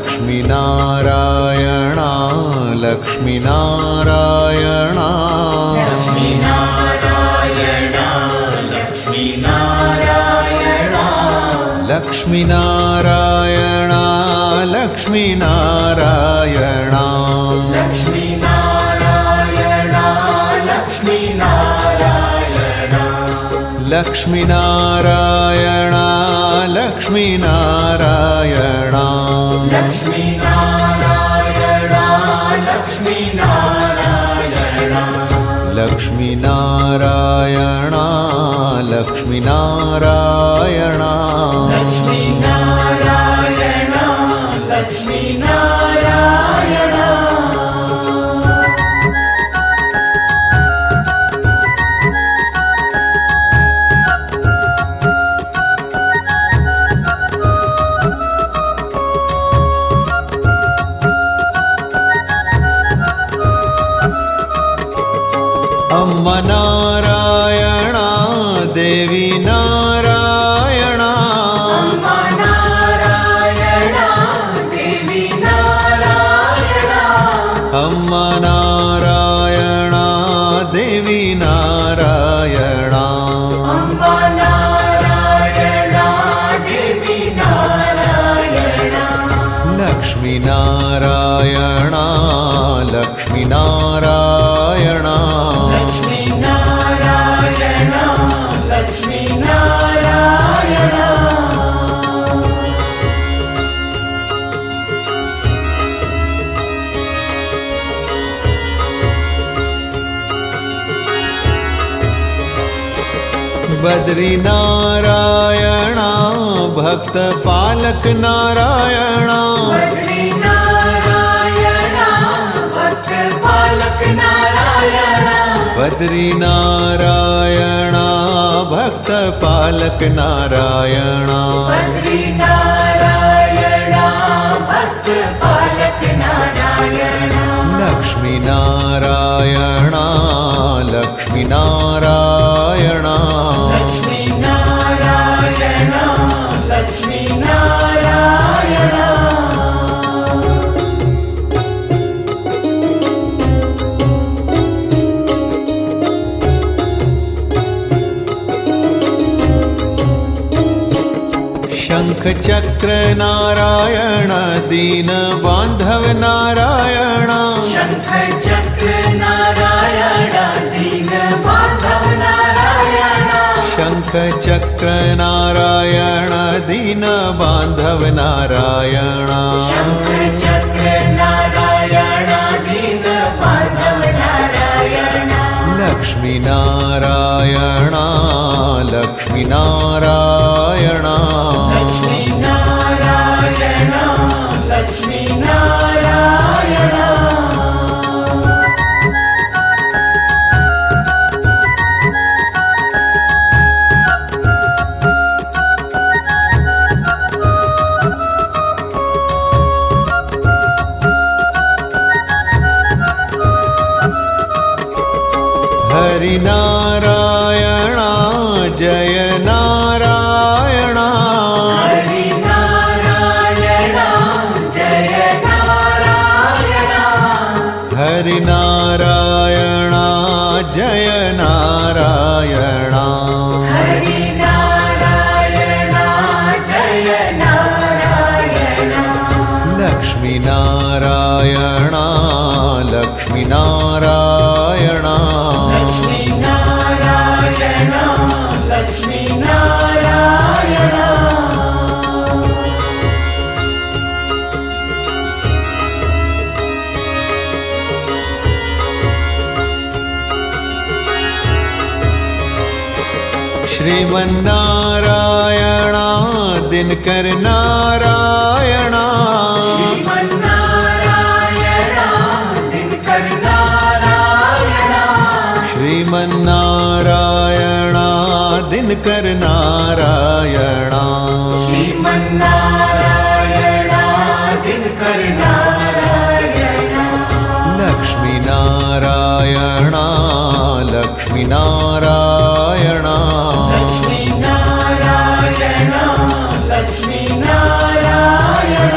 लक्ष्मीनारायणा लक्ष्मीनारायणा लक्ष्मीनारायणा लक्ष्मीनारायणा लक्ष्मीनारायणा लक्ष्मीनारायणा लक्ष्मीनारायणा लक्ष्मीनारायणा अम्मा नारायणा देवी नारायणा अम्मा नारायणा देवी नारायणा लक्ष्मी नारायणा लक्ष्मी नारायणा बद्री नारायणा भक्त पालक नारायणा बद्री नारायणा भक्त पालक नारायणा लक्ष्मी नारायणा लक्ष्मी नारायणा शंख चक्र नारायण दीन बांधव नारायण शंख चक्र नारायण दीन बांधव नारायण शंख चक्र नारायण दीन बांधव नारायण शंख चक्र नारायण दीन बांधव नारायण लक्ष्मी नारायणा लक्ष्मी नारायणा लक्ष्मी नारायण लक्ष्मी नारायण हरि नारायणा जय नारायणा हरि नारायण जय नारायण हरि नारायणा जय नारायणा हरि नारायण जय नारायण लक्ष्मी नारायणा लक्ष्मी नारायणा लक्ष्मी नारायण लक्ष्मी नारायण श्रीमन्नारायणा दिनकर नारायणा श्रीमन्नारायण दिनकर नारायण श्रीमन्नारायणा दिनकर नारायणा श्रीमन्नारायण दिनकर नारायण लक्ष्मी नारायणा लक्ष्मी नारायणा लक्ष्मी नारायण लक्ष्मी नारायण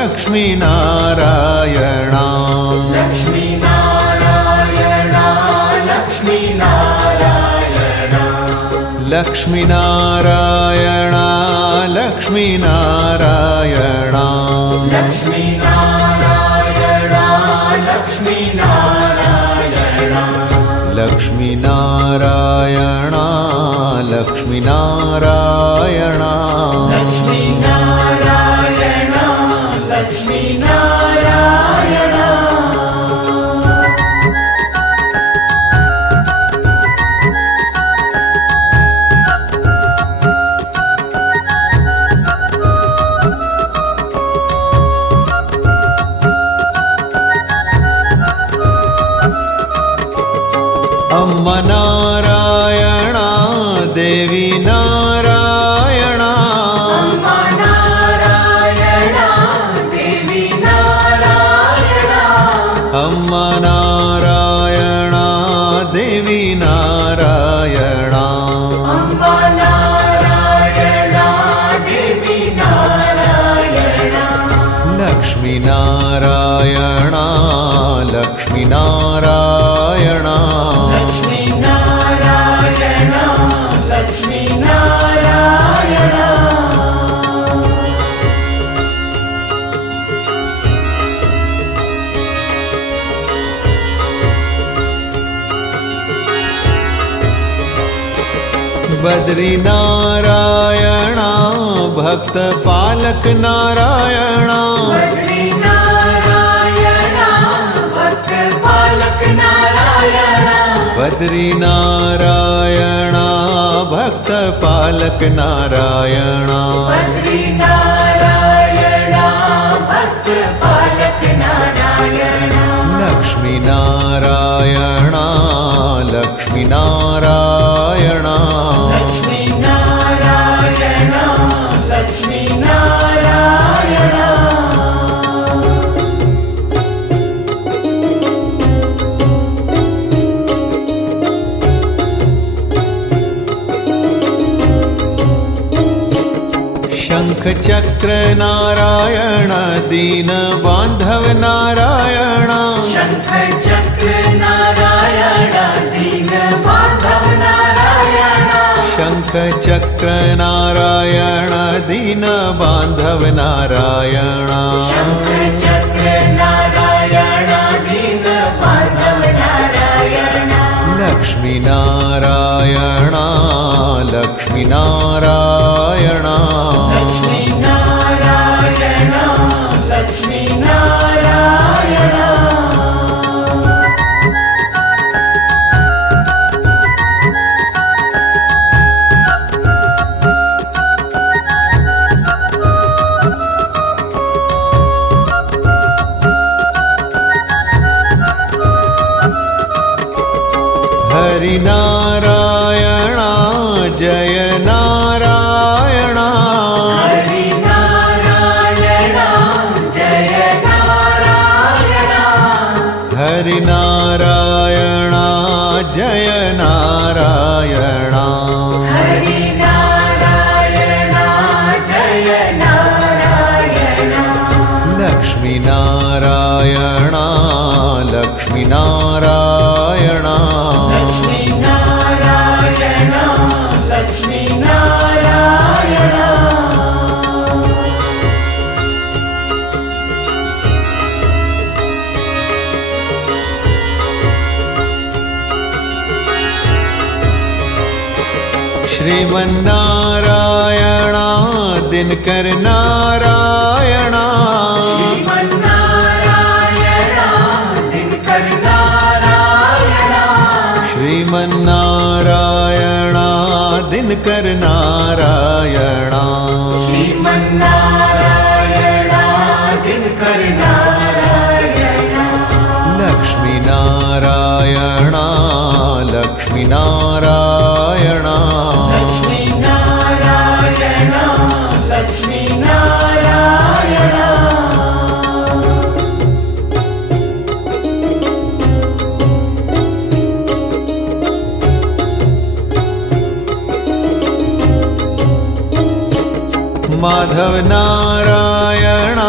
लक्ष्मीनारायणा लक्ष्मीनारायणा लक्ष्मीनारायणा लक्ष्मीनारायणा लक्ष्मीनारायणा लक्ष्मीनारायणा लक्ष्मीनारायणा लक्ष्मीनारायणा लक्ष्मीनारायणा लक्ष्मीनारायणा लक्ष्मीनारायणा अम्मा नारायणा देवी नारायणा अम्मा नारायणा देवी नारायणा अम्मा नारायणा देवी नारायणा अम्मा नारायणा देवी नारायणा लक्ष्मीनारायणा लक्ष्मीनारायणा लक्ष्मीनारायणा लक्ष्मीनारायणा बद्री नारायणा भक्त पालक नारायणा बद्री नारायणा भक्त पालक नारायणा बद्री नारायणा भक्त पालक नारायणा बद्री नारायणा भक्त पालक नारायणा लक्ष्मीनारायणा लक्ष्मीनारायणा लक्ष्मीनारायणा लक्ष्मीनारायणा शंख चक्र नारायण दीन बांधव नारायण शंख चक्र नारायण दीन बांधव नारायण शंख चक्र नारायण दीन बांधव नारायण शंख चक्र नारायण दीन बांधव नारायण लक्ष्मीनारायणा लक्ष्मीनारायणा लक्ष्मीनारायणा लक्ष्मीनारायणा हरिनारायणा जय नारायणा हरिनारायणा जय नारायणा हरिनारायणा जय नारायणा हरिनारायणा जय नारायणा लक्ष्मीनारायणा लक्ष्मीनारायणा लक्ष्मीनारायणा लक्ष्मीनारायणा श्रीमन्नारायणा दिनकर नारायणा श्रीमन्नारायणा दिनकर नारायणा श्रीमन्नारायणा दिनकर नारायणा श्रीमन्नारायणा दिनकर नारायणा लक्ष्मीनारायणा लक्ष्मीनारायणा लक्ष्मीनारायणा लक्ष्मीनारायणा माधव नारायणा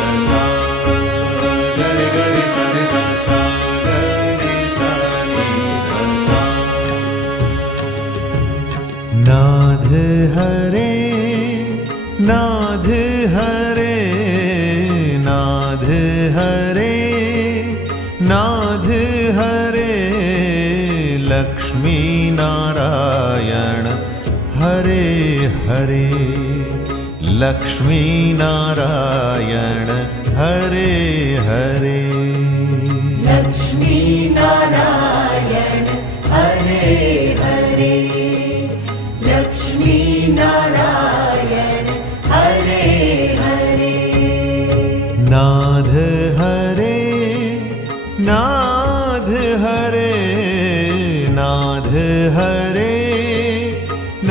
हरे नाथ हरे नाथ हरे लक्ष्मी नारायण हरे हरे लक्ष्मी नारायण हरे हरे लक्ष्मी नारायण हरे हरे लक्ष्मी नारायण हरे हरे नाथ हरे नाथ हरे नाथ हरे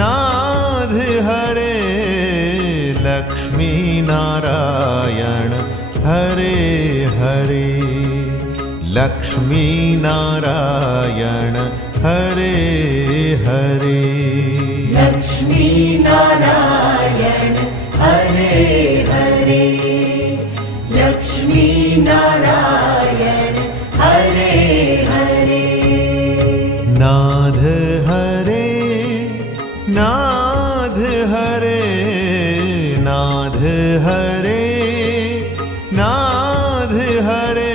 नाथ हरे लक्ष्मी नारायण हरे हरे लक्ष्मी नारायण हरे हरे लक्ष्मी नारायण हरे हरे लक्ष्मी नारायण हरे हरे नाथ हरे नाथ हरे नाथ हरे नाथ हरे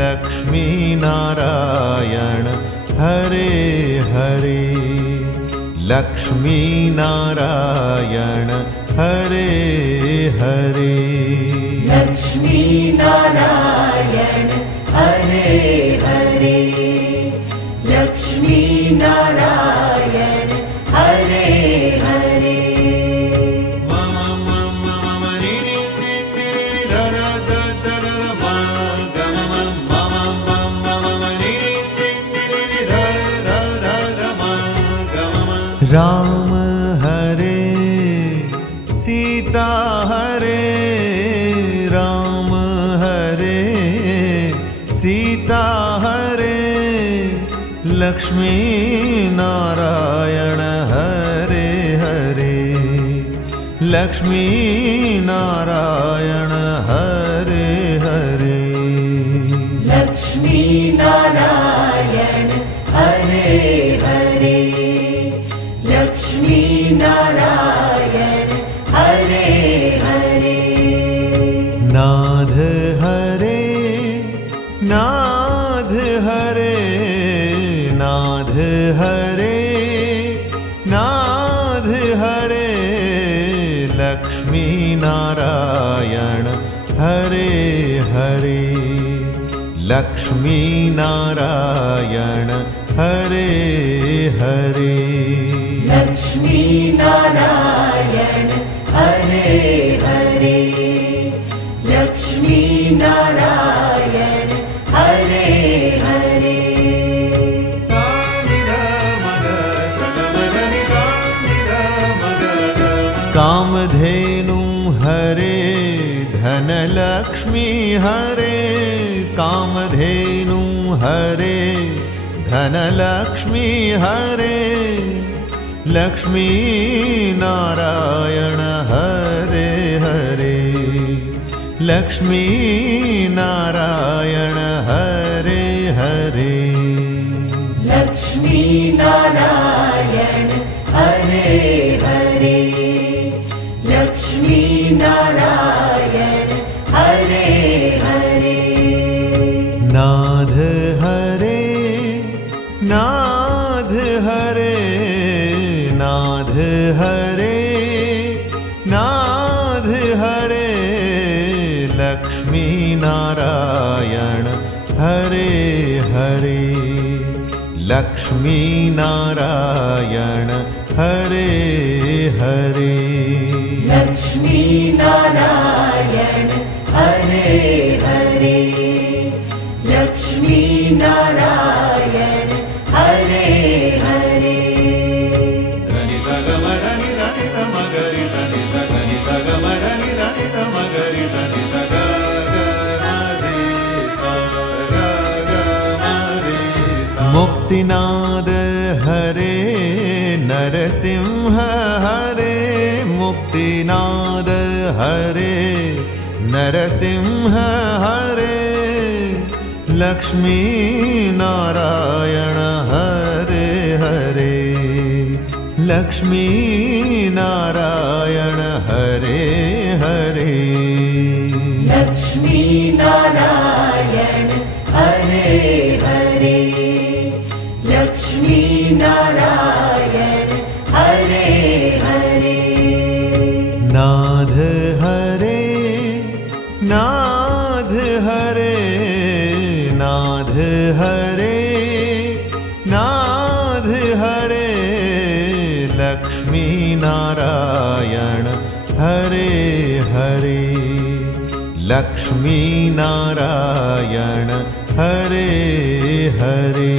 लक्ष्मी नारायण हरे हरे लक्ष्मी नारायण हरे हरे लक्ष्मी नारायण हरे हरे लक्ष्मी नारायण हरे हरे राम हरे सीता हरे राम हरे सीता हरे लक्ष्मी नारायण हरे हरे लक्ष्मी नारायण हरे हरे लक्ष्मी नारायण हरे हरे लक्ष्मी नारायण हरे हरे नाथ हरे नाथ हरे नाथ हरे नाथ हरे लक्ष्मी नारायण हरे हरे लक्ष्मी नारायण हरे हरे लक्ष्मी नारायण हरे हरे लक्ष्मी नारायण हरे हरे कामधेनु हरे धनलक्ष्मी हरे कामधेनु हरे धनलक्ष्मी हरे लक्ष्मी नारायण हरे हरे लक्ष्मी नारायण हरे हरे लक्ष्मी नारायण हरे हरे लक्ष्मी नारायण हरे हरे नाथ हरे नाथ हरे नाथ हरे नाथ हरे लक्ष्मी नारायण हरे हरे लक्ष्मी नारायण हरे हरे लक्ष्मी नारायण हरे हरे लक्ष्मी नारायण हरे हरे मुक्तिनाद हरे नरसिंह हरे मुक्तिनाद हरे नरसिंह हरे लक्ष्मी नारायण हरे हरे लक्ष्मी नारायण हरे हरे लक्ष्मी नारायण हरे हरे लक्ष्मी नारायण हरे हरे नाथ हरे नाथ हरे नाथ हरे नाथ हरे लक्ष्मी नारायण हरे हरे लक्ष्मी नारायण हरे हरे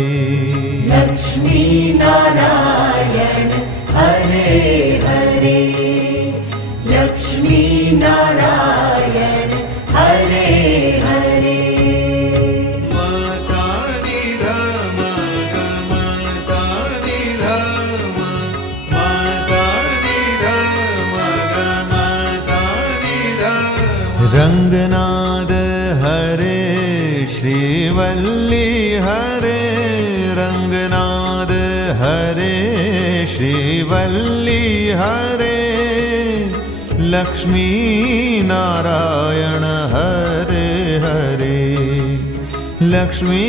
लक्ष्मी नारायण हरे हरे लक्ष्मी नारायण हरे हरे रंगनाद हरे श्रीवल्ली हरे रंगनाद हरे श्रीवल्ली हरे लक्ष्मी नारायण हरे हरे लक्ष्मी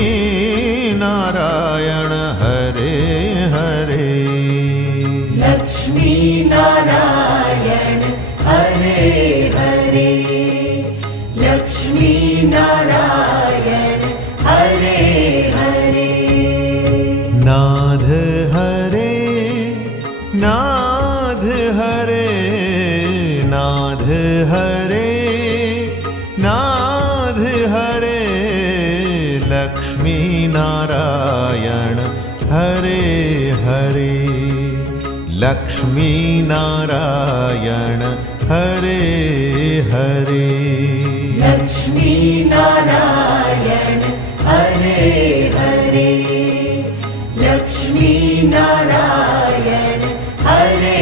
नारायण हरे हरे लक्ष्मी नारायण हरे हरे लक्ष्मी नारायण हरे हरे नाथ हरे नाथ हरे नाथ हरे नाथ हरे लक्ष्मी नारायण हरे हरे लक्ष्मी नारायण हरे हरे लक्ष्मी नारायण हरे हरे लक्ष्मी नारायण हरे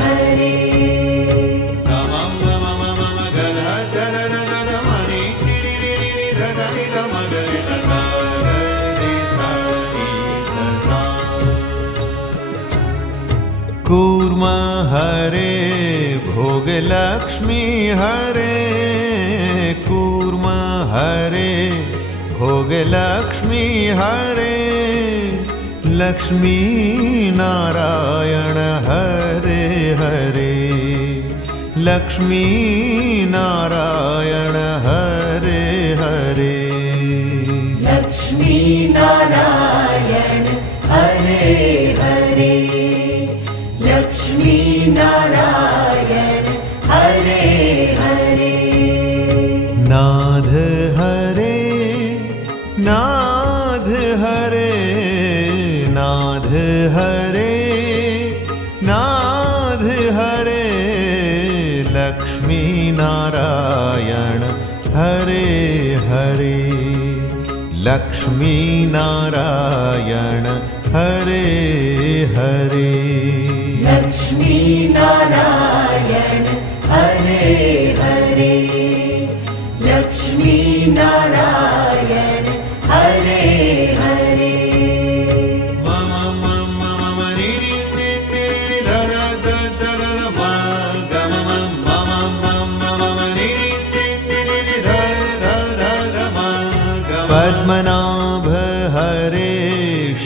हरे कूर्म हरे भोग लक्ष्मी हरे कूर्म हरे भोग लक्ष्मी हरे लक्ष्मी नारायण हरे हरे लक्ष्मी नारायण हरे हरे लक्ष्मी नारायण हरे हरे लक्ष्मी नारायण हरे हरे नाथ हरे नाथ हरे नाथ हरे नाथ हरे लक्ष्मी नारायण हरे हरे लक्ष्मी नारायण हरे हरे लक्ष्मी नारायण हरे हरे लक्ष्मी नारायण हरे हरे पद्मनाभ हरे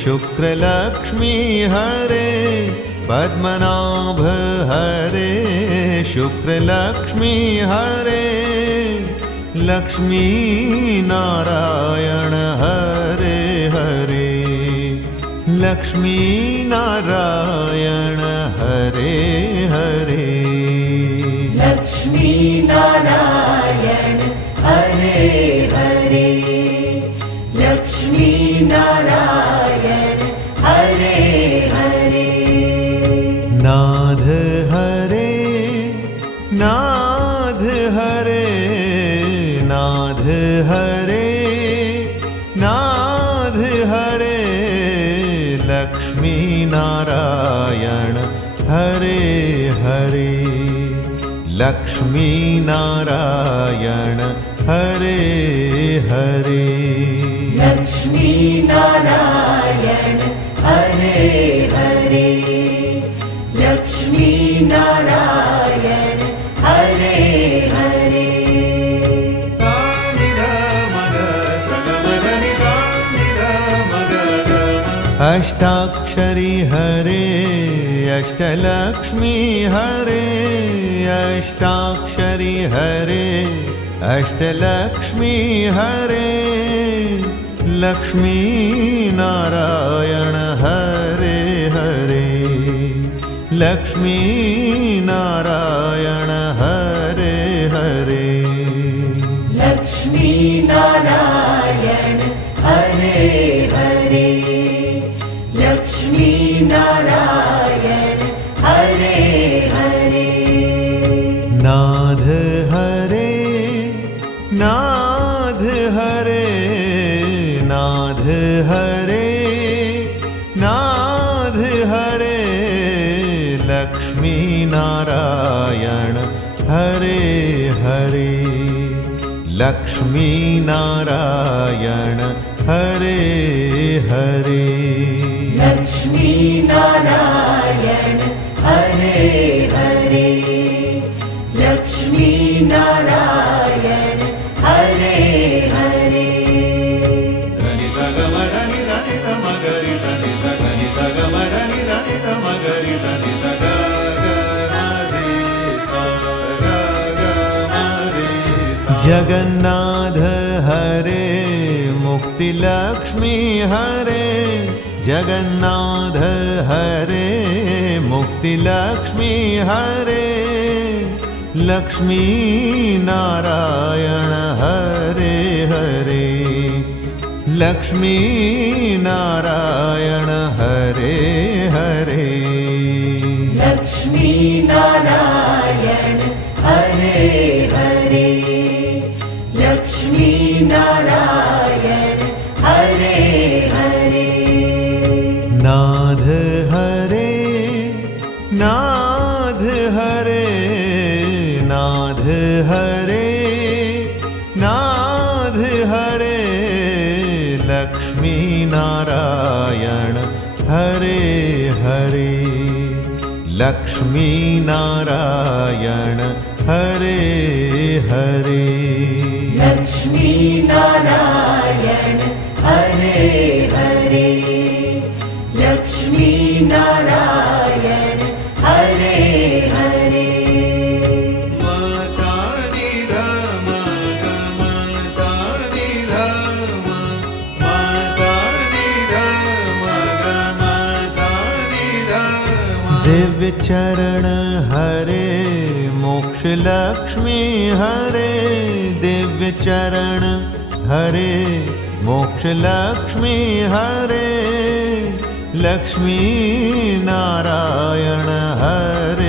शुक्र लक्ष्मी हरे पद्मनाभ हरे शुक्र लक्ष्मी हरे लक्ष्मी नारायण हरे हरे लक्ष्मी नारायण हरे हरे लक्ष्मी नारायण हरे हरे लक्ष्मी नारायण हरे हरे नाथ हरे नाथ हरे नाथ हरे नाथ हरे लक्ष्मी नारायण हरे हरे लक्ष्मी नारायण हरे हरे लक्ष्मी नारायण हरे हरे अष्टाक्षरी हरे अष्टलक्ष्मी हरे अष्टाक्षरी हरे अष्टलक्ष्मी हरे लक्ष्मी नारायण हरे हरे लक्ष्मी नारायण हरे हरे लक्ष्मी नारायण हरे हरे लक्ष्मी नारायण हरे हरे नाथ हरे नाथ हरे नाथ हरे नाथ हरे लक्ष्मी नारायण हरे हरे लक्ष्मी नारायण हरे हरे लक्ष्मी नारायण हरे हरे लक्ष्मी नारायण हरे हरे गनि सगमरनि सनि तमगरि सनि सगनि सगमरनि सनि तमगरि सनि सगगमरे सगगमरे जगन्नाथ हरे मुक्ति लक्ष्मी हरे जगन्नाथ हरे मुक्ति लक्ष्मी हरे लक्ष्मी नारायण हरे हरे लक्ष्मी नारायण हरे हरे लक्ष्मी नारायण हरे हरे लक्ष्मी नारायण हरे हरे नाथ हरे नाथ हरे नाथ हरे नाथ हरे लक्ष्मी नारायण हरे हरे लक्ष्मी नारायण हरे हरे लक्ष्मी नारायण हरे हरे लक्ष्मी नारायण हरे हरे दिव्य चरण हरे मोक्ष लक्ष्मी हरे दिव्य चरण हरे मोक्ष लक्ष्मी हरे लक्ष्मी नारायण हरे